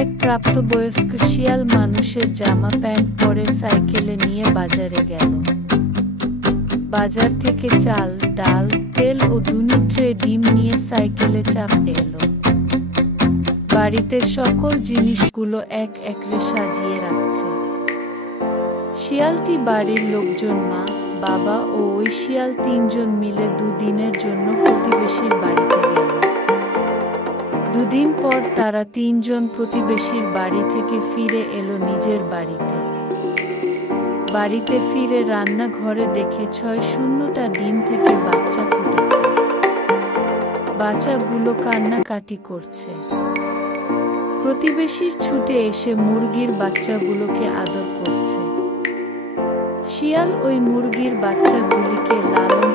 এক প্রাপ্তবয়স্ক শিয়াল মানুষের জামা প্যান্ট পরে সাইকেলে নিয়ে বাজারে গেল। বাজার থেকে চাল, ডাল, তেল ও 2 ট্রে ডিম নিয়ে সাইকেলে চাপে এলো। বাড়িতে সকল জিনিসগুলো এক একরে সাজিয়ে রাখছে। শিয়ালটি বাড়ির লোকজন, মা, বাবা ও ওই শিয়াল 3 জন মিলে 2 দিনের জন্য প্রতিবেশীর বাড়িতে গেল। 2 দিন পর তারা 3 জন প্রতিবেশীর বাড়ি থেকে ফিরে এলো নিজের বাড়িতে। বাড়িতে ফিরে রান্নাঘরে দেখে 6-0টা ডিম থেকে বাচ্চা ফুটেছে। বাচ্চাগুলো কান্নাকাটি করছে। প্রতিবেশীর ছুটে এসে মুরগির বাচ্চাগুলোকে আদর করছে। শিয়াল ওই মুরগির বাচ্চাগুলিকে লালন